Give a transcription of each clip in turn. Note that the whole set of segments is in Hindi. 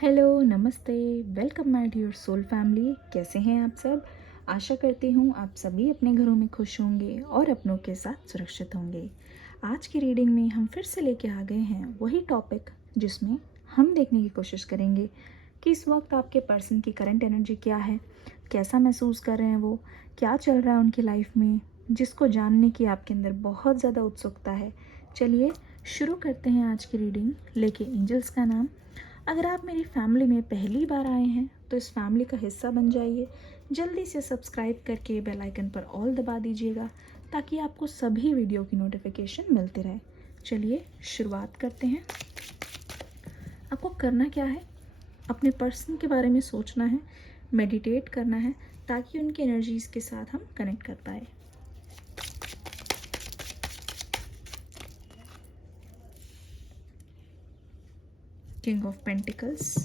हेलो, नमस्ते, welcome my dear soul family. कैसे हैं आप सब? आशा करती हूँ आप सभी अपने घरों में खुश होंगे और अपनों के साथ सुरक्षित होंगे। आज की रीडिंग में हम फिर से लेके आ गए हैं वही टॉपिक जिसमें हम देखने की कोशिश करेंगे कि इस वक्त आपके पर्सन की करंट एनर्जी क्या है, कैसा महसूस कर रहे हैं वो, क्या चल रहा है उनकी लाइफ में, जिसको जानने की आपके अंदर बहुत ज़्यादा उत्सुकता है। चलिए शुरू करते हैं आज की रीडिंग लेके एंजल्स का नाम। अगर आप मेरी फैमिली में पहली बार आए हैं तो इस फैमिली का हिस्सा बन जाइए। जल्दी से सब्सक्राइब करके बेल आइकन पर ऑल दबा दीजिएगा ताकि आपको सभी वीडियो की नोटिफिकेशन मिलते रहे। चलिए शुरुआत करते हैं। आपको करना क्या है, अपने पर्सन के बारे में सोचना है, मेडिटेट करना है ताकि उनकी एनर्जीज के साथ हम कनेक्ट कर पाए। किंग ऑफ पेंटिकल्स,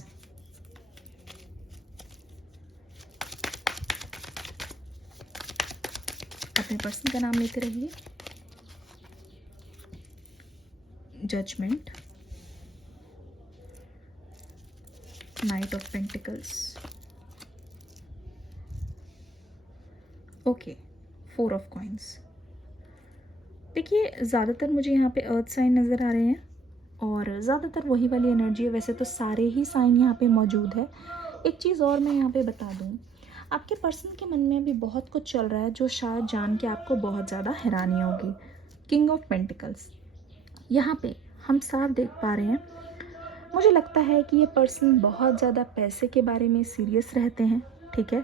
अपने पर्सन का नाम लेते रहिए। Judgement, knight of pentacles, okay, four of coins. देखिए ज़्यादातर मुझे यहाँ पे अर्थ साइन नज़र आ रहे हैं और ज़्यादातर वही वाली एनर्जी है। वैसे तो सारे ही साइन यहाँ पे मौजूद है। एक चीज़ और मैं यहाँ पे बता दूँ, आपके पर्सन के मन में अभी बहुत कुछ चल रहा है जो शायद जान के आपको बहुत ज़्यादा हैरानी होगी। किंग ऑफ पेंटिकल्स, यहाँ पे हम साफ देख पा रहे हैं। मुझे लगता है कि ये पर्सन बहुत ज़्यादा पैसे के बारे में सीरियस रहते हैं, ठीक है।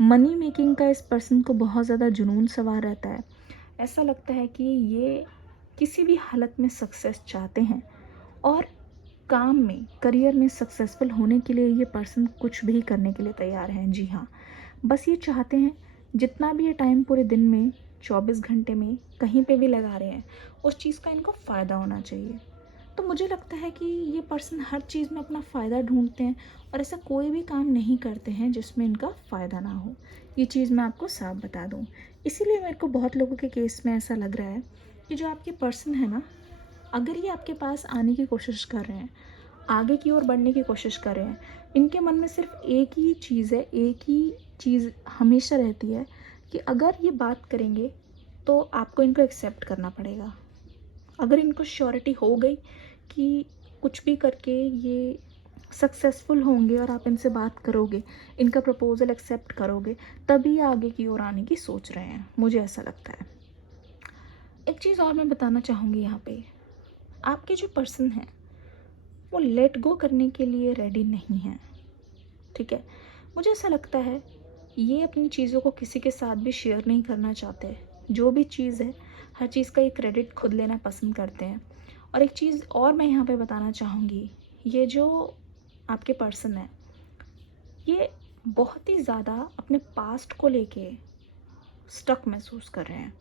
मनी मेकिंग का इस पर्सन को बहुत ज़्यादा जुनून सवार रहता है। ऐसा लगता है कि ये किसी भी हालत में सक्सेस चाहते हैं और काम में, करियर में सक्सेसफुल होने के लिए ये पर्सन कुछ भी करने के लिए तैयार हैं। जी हाँ, बस ये चाहते हैं जितना भी ये टाइम पूरे दिन में 24 घंटे में कहीं पे भी लगा रहे हैं उस चीज़ का इनको फ़ायदा होना चाहिए। तो मुझे लगता है कि ये पर्सन हर चीज़ में अपना फ़ायदा ढूंढते हैं और ऐसा कोई भी काम नहीं करते हैं जिसमें इनका फ़ायदा ना हो। ये चीज़ मैं आपको साफ बता दूँ। इसीलिए मेरे को बहुत लोगों के केस में ऐसा लग रहा है कि जो आपके पर्सन है ना, अगर ये आपके पास आने की कोशिश कर रहे हैं, आगे की ओर बढ़ने की कोशिश कर रहे हैं, इनके मन में सिर्फ एक ही चीज़ है, एक ही चीज़ हमेशा रहती है कि अगर ये बात करेंगे तो आपको इनको एक्सेप्ट करना पड़ेगा। अगर इनको श्योरिटी हो गई कि कुछ भी करके ये सक्सेसफुल होंगे और आप इनसे बात करोगे, इनका प्रपोज़ल एक्सेप्ट करोगे, तभी आगे की ओर आने की सोच रहे हैं, मुझे ऐसा लगता है। एक चीज़ और मैं बताना चाहूँगी यहाँ पे, आपके जो पर्सन हैं वो लेट गो करने के लिए रेडी नहीं हैं, ठीक है। मुझे ऐसा लगता है ये अपनी चीज़ों को किसी के साथ भी शेयर नहीं करना चाहते। जो भी चीज़ है, हर चीज़ का ये क्रेडिट खुद लेना पसंद करते हैं। और एक चीज़ और मैं यहाँ पे बताना चाहूँगी, ये जो आपके पर्सन है ये बहुत ही ज़्यादा अपने पास्ट को लेके स्टक महसूस कर रहे हैं।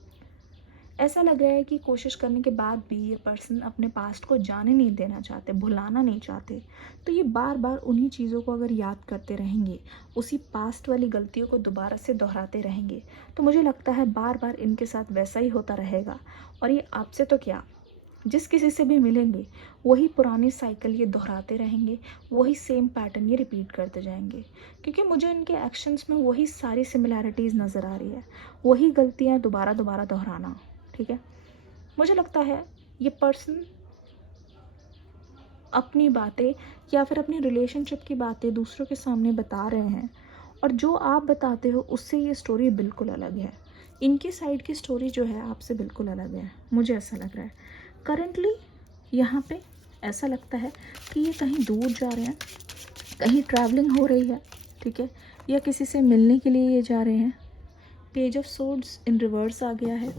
ऐसा लग रहा है कि कोशिश करने के बाद भी ये पर्सन अपने पास्ट को जाने नहीं देना चाहते, भुलाना नहीं चाहते। तो ये बार बार उन्हीं चीज़ों को अगर याद करते रहेंगे, उसी पास्ट वाली गलतियों को दोबारा से दोहराते रहेंगे, तो मुझे लगता है बार बार इनके साथ वैसा ही होता रहेगा। और ये आपसे तो क्या, जिस किसी से भी मिलेंगे वही पुरानी साइकिल ये दोहराते रहेंगे, वही सेम पैटर्न ये रिपीट करते जाएंगे। क्योंकि मुझे इनके एक्शंस में वही सारी सिमिलैरिटीज़ नज़र आ रही है, वही गलतियाँ दोबारा दोबारा दोहराना, ठीक है। मुझे लगता है ये पर्सन अपनी बातें या फिर अपनी रिलेशनशिप की बातें दूसरों के सामने बता रहे हैं और जो आप बताते हो उससे ये स्टोरी बिल्कुल अलग है। इनकी साइड की स्टोरी जो है आपसे बिल्कुल अलग है, मुझे ऐसा लग रहा है। करंटली यहाँ पे ऐसा लगता है कि ये कहीं दूर जा रहे हैं, कहीं ट्रैवलिंग हो रही है, ठीक है, या किसी से मिलने के लिए ये जा रहे हैं। Page of swords in reverse आ गया है।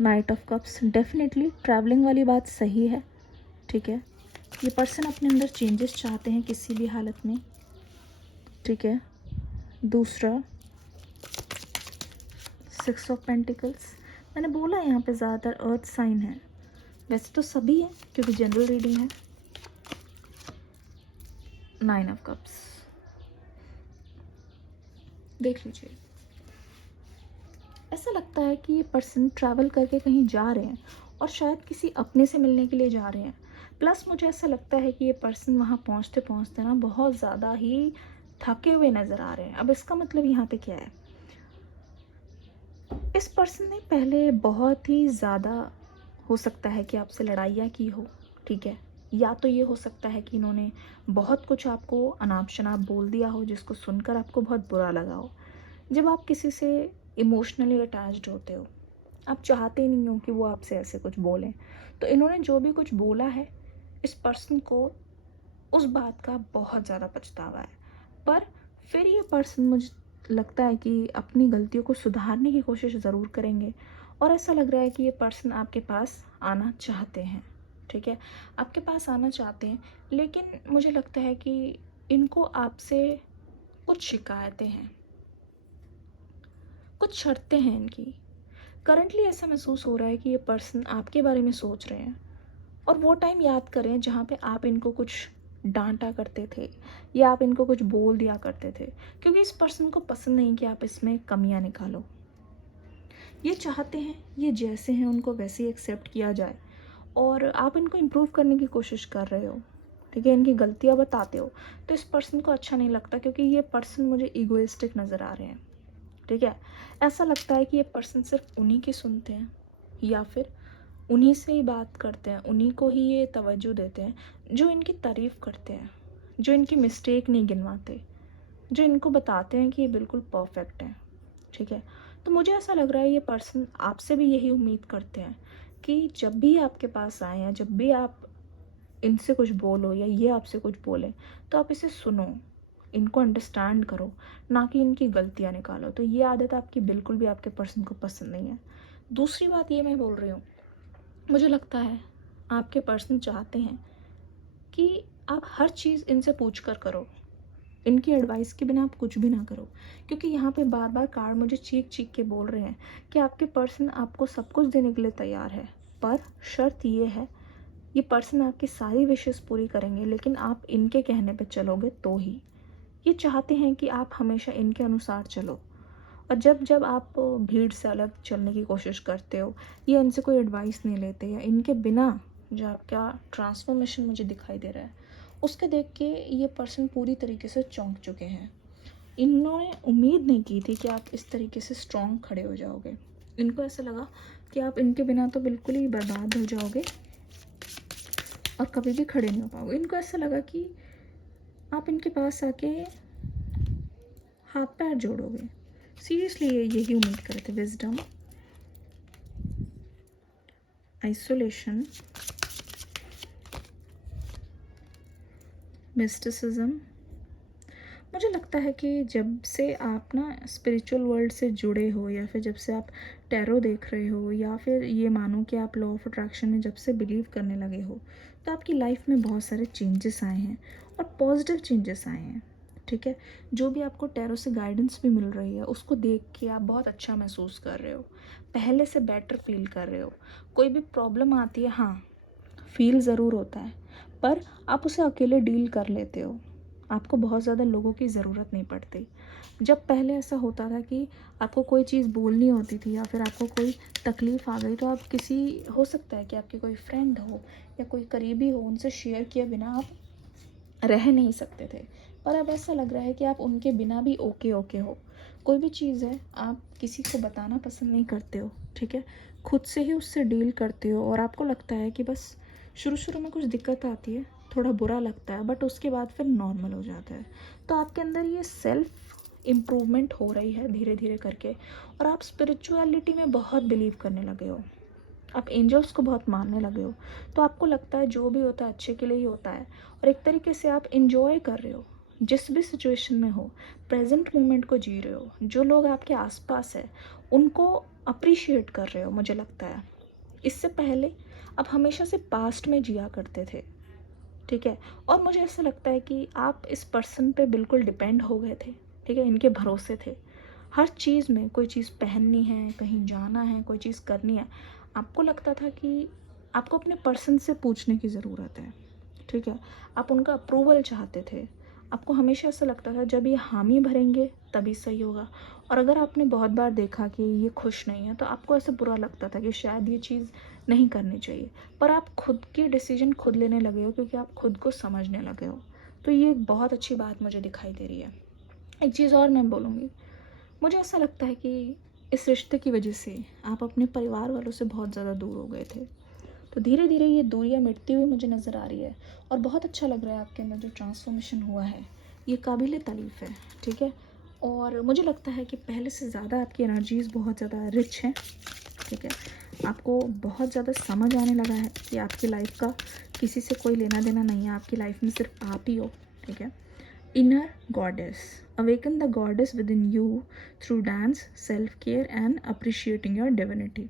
Knight of cups, definitely travelling वाली बात सही है, ठीक है। ये पर्सन अपने अंदर चेंजेस चाहते हैं किसी भी हालत में, ठीक है। दूसरा सिक्स ऑफ पेंटिकल्स, मैंने बोला यहाँ पे ज़्यादातर अर्थ साइन है, वैसे तो सभी हैं क्योंकि जनरल रीडिंग है। नाइन ऑफ कप्स, देख लीजिए, ऐसा लगता है कि ये पर्सन ट्रैवल करके कहीं जा रहे हैं और शायद किसी अपने से मिलने के लिए जा रहे हैं। प्लस मुझे ऐसा लगता है कि ये पर्सन वहाँ पहुँचते पहुँचते ना बहुत ज़्यादा ही थके हुए नज़र आ रहे हैं। अब इसका मतलब यहाँ पे क्या है, इस पर्सन ने पहले बहुत ही ज़्यादा, हो सकता है कि आपसे लड़ाइयाँ की हो, ठीक है, या तो ये हो सकता है कि इन्होंने बहुत कुछ आपको अनाप शनाप बोल दिया हो जिसको सुनकर आपको बहुत बुरा लगा हो। जब आप किसी से इमोशनली अटैच्ड होते हो, आप चाहते ही नहीं हो कि वो आपसे ऐसे कुछ बोलें, तो इन्होंने जो भी कुछ बोला है, इस पर्सन को उस बात का बहुत ज़्यादा पछतावा है। पर फिर ये पर्सन, मुझे लगता है कि अपनी गलतियों को सुधारने की कोशिश ज़रूर करेंगे, और ऐसा लग रहा है कि ये पर्सन आपके पास आना चाहते हैं, ठीक है, आपके पास आना चाहते हैं, लेकिन मुझे लगता है कि इनको आपसे कुछ शिकायतें हैं, कुछ शर्तें हैं इनकी। करंटली ऐसा महसूस हो रहा है कि ये पर्सन आपके बारे में सोच रहे हैं, और वो टाइम याद करें जहाँ पे आप इनको कुछ डांटा करते थे या आप इनको कुछ बोल दिया करते थे, क्योंकि इस पर्सन को पसंद नहीं कि आप इसमें कमियां निकालो। ये चाहते हैं ये जैसे हैं उनको वैसे ही एक्सेप्ट किया जाए, और आप इनको इम्प्रूव करने की कोशिश कर रहे हो, ठीक है, इनकी गलतियां बताते हो, तो इस पर्सन को अच्छा नहीं लगता, क्योंकि ये पर्सन मुझे ईगोइस्टिक नज़र आ रहे हैं, ठीक है। ऐसा लगता है कि ये पर्सन सिर्फ उन्हीं की सुनते हैं, या फिर उन्हीं से ही बात करते हैं, उन्हीं को ही ये तवज्जो देते हैं जो इनकी तारीफ़ करते हैं, जो इनकी मिस्टेक नहीं गिनवाते, जो इनको बताते हैं कि ये बिल्कुल परफेक्ट है, ठीक है। तो मुझे ऐसा लग रहा है ये पर्सन आपसे भी यही उम्मीद करते हैं कि जब भी आपके पास आए या जब भी आप इनसे कुछ बोलो या ये आपसे कुछ बोले, तो आप इसे सुनो, इनको अंडरस्टैंड करो, ना कि इनकी गलतियाँ निकालो। तो ये आदत आपकी बिल्कुल भी आपके पर्सन को पसंद नहीं है। दूसरी बात ये मैं बोल रही हूँ, मुझे लगता है आपके पर्सन चाहते हैं कि आप हर चीज़ इनसे पूछ कर करो, इनकी एडवाइस के बिना आप कुछ भी ना करो, क्योंकि यहाँ पे बार बार कार्ड मुझे चीख चीख के बोल रहे हैं कि आपके पर्सन आपको सब कुछ देने के लिए तैयार है, पर शर्त ये है, ये पर्सन आपकी सारी विशेस पूरी करेंगे, लेकिन आप इनके कहने पे चलोगे तो ही। ये चाहते हैं कि आप हमेशा इनके अनुसार चलो, और जब जब आप भीड़ से अलग चलने की कोशिश करते हो या इनसे कोई एडवाइस नहीं लेते या इनके बिना जो आपका ट्रांसफॉर्मेशन मुझे दिखाई दे रहा है उसके देख के ये पर्सन पूरी तरीके से चौंक चुके हैं। इन्होंने उम्मीद नहीं की थी कि आप इस तरीके से स्ट्रॉन्ग खड़े हो जाओगे। इनको ऐसा लगा कि आप इनके बिना तो बिल्कुल ही बर्बाद हो जाओगे और कभी भी खड़े नहीं हो पाओगे। इनको ऐसा लगा कि आप इनके पास आके हाथ पैर जोड़ोगे। सीरियसली ये यही उम्मीद कर रहे थे। Wisdom, isolation, mysticism. मुझे लगता है कि जब से आप ना स्पिरिचुअल वर्ल्ड से जुड़े हो, या फिर जब से आप टैरो देख रहे हो, या फिर ये मानो कि आप लॉ ऑफ अट्रैक्शन में जब से बिलीव करने लगे हो, तो आपकी लाइफ में बहुत सारे चेंजेस आए हैं और पॉजिटिव चेंजेस आए हैं, ठीक है। जो भी आपको टैरो से गाइडेंस भी मिल रही है उसको देख के आप बहुत अच्छा महसूस कर रहे हो, पहले से बेटर फील कर रहे हो। कोई भी प्रॉब्लम आती है, हाँ फील ज़रूर होता है, पर आप उसे अकेले डील कर लेते हो, आपको बहुत ज़्यादा लोगों की ज़रूरत नहीं पड़ती। जब पहले ऐसा होता था कि आपको कोई चीज़ बोलनी होती थी या फिर आपको कोई तकलीफ़ आ गई, तो आप किसी, हो सकता है कि आपके कोई फ्रेंड हो या कोई करीबी हो, उनसे शेयर किए बिना आप रह नहीं सकते थे। पर अब ऐसा लग रहा है कि आप उनके बिना भी ओके ओके हो। कोई भी चीज़ है आप किसी को बताना पसंद नहीं करते हो, ठीक है, खुद से ही उससे डील करते हो, और आपको लगता है कि बस शुरू शुरू में कुछ दिक्कत आती है, थोड़ा बुरा लगता है, बट उसके बाद फिर नॉर्मल हो जाता है। तो आपके अंदर ये सेल्फ इम्प्रूवमेंट हो रही है धीरे धीरे करके, और आप स्पिरिचुअलिटी में बहुत बिलीव करने लगे हो, आप एंजल्स को बहुत मानने लगे हो। तो आपको लगता है जो भी होता है अच्छे के लिए ही होता है, और एक तरीके से आप इंजॉय कर रहे हो जिस भी सिचुएशन में हो, प्रेजेंट मोमेंट को जी रहे हो, जो लोग आपके आसपास है उनको अप्रिशिएट कर रहे हो। मुझे लगता है इससे पहले आप हमेशा से पास्ट में जिया करते थे, ठीक है, और मुझे ऐसा लगता है कि आप इस पर्सन पे बिल्कुल डिपेंड हो गए थे, ठीक है, इनके भरोसे थे। हर चीज़ में, कोई चीज़ पहननी है, कहीं जाना है, कोई चीज़ करनी है, आपको लगता था कि आपको अपने पर्सन से पूछने की ज़रूरत है, ठीक है, आप उनका अप्रूवल चाहते थे। आपको हमेशा ऐसा लगता था जब ये हामी भरेंगे तभी सही होगा, और अगर आपने बहुत बार देखा कि ये खुश नहीं है, तो आपको ऐसे बुरा लगता था कि शायद ये चीज़ नहीं करनी चाहिए, पर आप खुद के डिसीजन खुद लेने लगे हो क्योंकि आप खुद को समझने लगे हो। तो ये एक बहुत अच्छी बात मुझे दिखाई दे रही है। एक चीज़ और मैं बोलूँगी, मुझे ऐसा लगता है कि इस रिश्ते की वजह से आप अपने परिवार वालों से बहुत ज़्यादा दूर हो गए थे। तो धीरे धीरे ये दूरियां मिटती हुई मुझे नज़र आ रही है, और बहुत अच्छा लग रहा है आपके अंदर जो ट्रांसफॉर्मेशन हुआ है, ये काबिल तारीफ़ है। ठीक है, और मुझे लगता है कि पहले से ज़्यादा आपकी एनर्जीज़ बहुत ज़्यादा रिच हैं। ठीक है, आपको बहुत ज़्यादा समझ आने लगा है कि आपकी लाइफ का किसी से कोई लेना देना नहीं है, आपकी लाइफ में सिर्फ आप ही हो। ठीक है, inner goddess, awaken the goddess with in you through dance, self care and appreciating your divinity.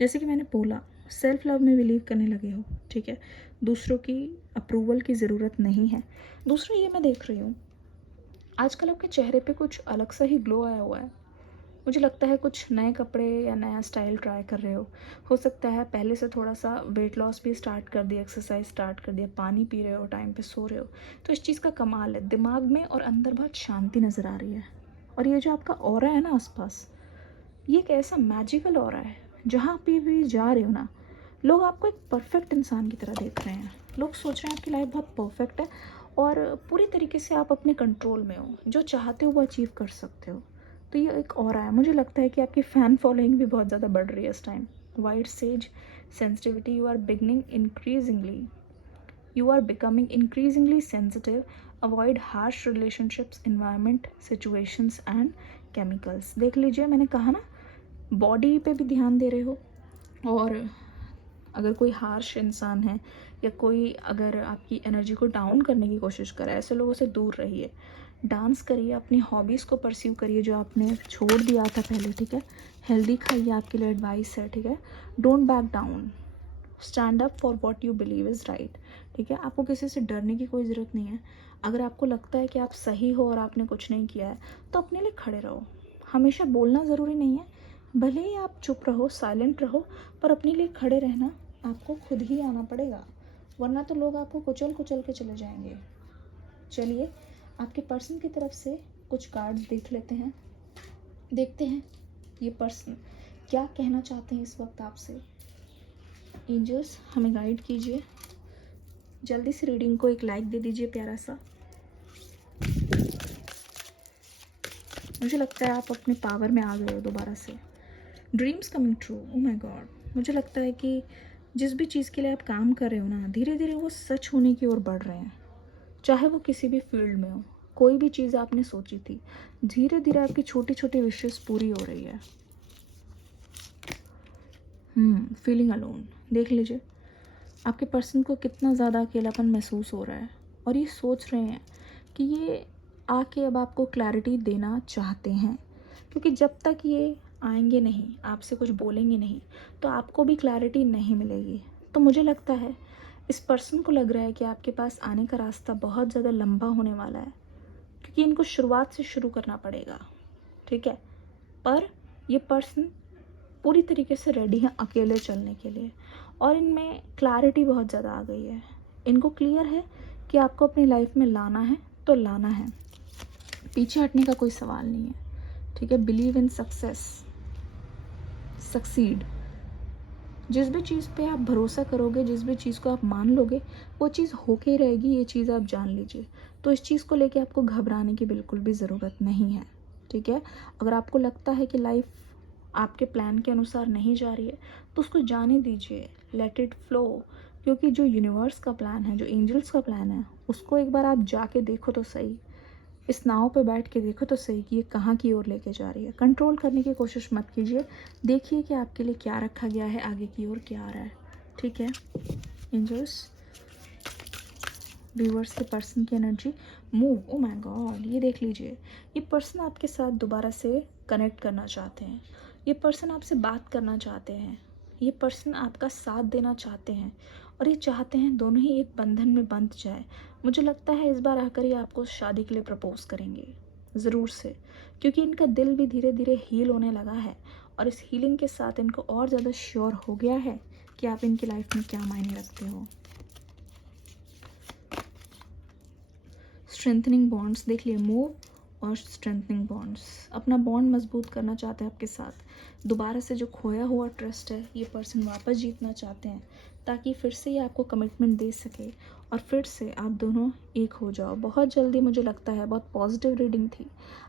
जैसे कि मैंने बोला, सेल्फ लव में बिलीव करने लगे हो। ठीक है, दूसरों की अप्रूवल की ज़रूरत नहीं है। दूसरा ये मैं देख रही हूँ, आजकल आपके चेहरे पे कुछ अलग सा ही ग्लो आया हुआ है। मुझे लगता है कुछ नए कपड़े या नया स्टाइल ट्राई कर रहे हो सकता है पहले से थोड़ा सा वेट लॉस भी स्टार्ट कर दिया, एक्सरसाइज स्टार्ट कर दिया, पानी पी रहे हो, टाइम पे सो रहे हो। तो इस चीज़ का कमाल है, दिमाग में और अंदर बहुत शांति नज़र आ रही है। और ये जो आपका ऑरा है ना आसपास, ये एक ऐसा मैजिकल ऑरा है, जहाँ पे भी जा रहे हो ना, लोग आपको एक परफेक्ट इंसान की तरह देख रहे हैं। लोग सोच रहे हैं आपकी लाइफ बहुत परफेक्ट है, और पूरी तरीके से आप अपने कंट्रोल में हो, जो चाहते हो वो अचीव कर सकते हो। तो ये एक और है, मुझे लगता है कि आपकी फ़ैन फॉलोइंग भी बहुत ज़्यादा बढ़ रही है इस time. White sage sensitivity, you are becoming increasingly sensitive, avoid harsh relationships, environment, situations and chemicals. देख लीजिए, मैंने कहा ना, बॉडी पे भी ध्यान दे रहे हो, और अगर कोई हार्श इंसान है या कोई अगर आपकी एनर्जी को डाउन करने की कोशिश करे, ऐसे लोगों से दूर रहिए। डांस करिए, अपनी हॉबीज़ को परस्यू करिए जो आपने छोड़ दिया था पहले। ठीक है, हेल्दी खाइए, आपके लिए एडवाइस है। ठीक है, don't back down, stand up for what you believe is right. ठीक है, आपको किसी से डरने की कोई ज़रूरत नहीं है। अगर आपको लगता है कि आप सही हो और आपने कुछ नहीं किया है, तो अपने लिए खड़े रहो। हमेशा बोलना ज़रूरी नहीं है, भले ही आप चुप रहो, साइलेंट रहो, पर अपने लिए खड़े रहना आपको खुद ही आना पड़ेगा, वरना तो लोग आपको कुचल कुचल के चले जाएंगे। चलिए, आपके पर्सन की तरफ से कुछ कार्ड्स देख लेते हैं, देखते हैं ये पर्सन क्या कहना चाहते हैं इस वक्त आपसे। एंजल्स, हमें गाइड कीजिए। जल्दी से रीडिंग को एक लाइक दे दीजिए प्यारा सा। मुझे लगता है आप अपने पावर में आ गए हो दोबारा से। Dreams coming true, oh my God. मुझे लगता है कि जिस भी चीज़ के लिए आप काम कर रहे हो ना, धीरे धीरे वो सच होने की ओर बढ़ रहे हैं, चाहे वो किसी भी फील्ड में हो। कोई भी चीज़ आपने सोची थी, धीरे धीरे आपकी छोटी छोटी विशेस पूरी हो रही है। फीलिंग अलोन, देख लीजिए आपके पर्सन को कितना ज़्यादा अकेलापन महसूस हो रहा है, और ये सोच रहे हैं कि ये आके अब आपको क्लैरिटी देना चाहते हैं, क्योंकि जब तक ये आएंगे नहीं, आपसे कुछ बोलेंगे नहीं, तो आपको भी क्लैरिटी नहीं मिलेगी। तो मुझे लगता है इस पर्सन को लग रहा है कि आपके पास आने का रास्ता बहुत ज़्यादा लंबा होने वाला है, क्योंकि इनको शुरुआत से शुरू करना पड़ेगा। ठीक है, पर ये पर्सन पूरी तरीके से रेडी हैं अकेले चलने के लिए, और इनमें क्लैरिटी बहुत ज़्यादा आ गई है। इनको क्लियर है कि आपको अपनी लाइफ में लाना है तो लाना है, पीछे हटने का कोई सवाल नहीं है। ठीक है, बिलीव इन सक्सेस, सक्सीड। जिस भी चीज़ पे आप भरोसा करोगे, जिस भी चीज़ को आप मान लोगे, वो चीज़ होके ही रहेगी, ये चीज़ आप जान लीजिए। तो इस चीज़ को लेके आपको घबराने की बिल्कुल भी ज़रूरत नहीं है। ठीक है, अगर आपको लगता है कि लाइफ आपके प्लान के अनुसार नहीं जा रही है, तो उसको जाने दीजिए, लेट इट फ्लो। क्योंकि जो यूनिवर्स का प्लान है, जो एंजल्स का प्लान है, उसको एक बार आप जाके देखो तो सही, इस नाव पे बैठ के देखो तो सही कि ये कहाँ की ओर लेके जा रही है। कंट्रोल करने की कोशिश मत कीजिए, देखिए कि आपके लिए क्या रखा गया है, आगे की ओर क्या आ रहा है। ठीक है एंजल्स, व्यूअर्स के पर्सन की energy move, oh my God, ये देख लीजिए, ये पर्सन आपके साथ दोबारा से कनेक्ट करना चाहते हैं, ये पर्सन आपसे बात करना चाहते हैं, ये पर्सन आपका साथ देना चाहते हैं, और ये चाहते हैं दोनों ही एक बंधन में बंध जाए। मुझे लगता है इस बार आकर ये आपको शादी के लिए प्रपोज करेंगे ज़रूर से, क्योंकि इनका दिल भी धीरे धीरे हील होने लगा है, और इस हीलिंग के साथ इनको और ज़्यादा श्योर हो गया है कि आप इनकी लाइफ में क्या मायने रखते हो। स्ट्रेंथनिंग बॉन्ड्स, देख लिए, मूव, और स्ट्रेंथनिंग बॉन्ड्स, अपना बॉन्ड मजबूत करना चाहते हैं आपके साथ। दोबारा से जो खोया हुआ ट्रस्ट है ये पर्सन वापस जीतना चाहते हैं, ताकि फिर से ये आपको कमिटमेंट दे सके और फिर से आप दोनों एक हो जाओ बहुत जल्दी। मुझे लगता है बहुत पॉजिटिव रीडिंग थी,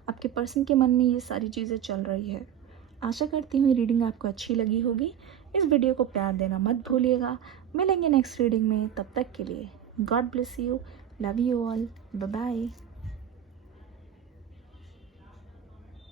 आपके पर्सन के मन में ये सारी चीज़ें चल रही है। आशा करती हूँ रीडिंग आपको अच्छी लगी होगी। इस वीडियो को प्यार देना मत भूलिएगा। मिलेंगे नेक्स्ट रीडिंग में, तब तक के लिए God bless you, love you all, bye bye.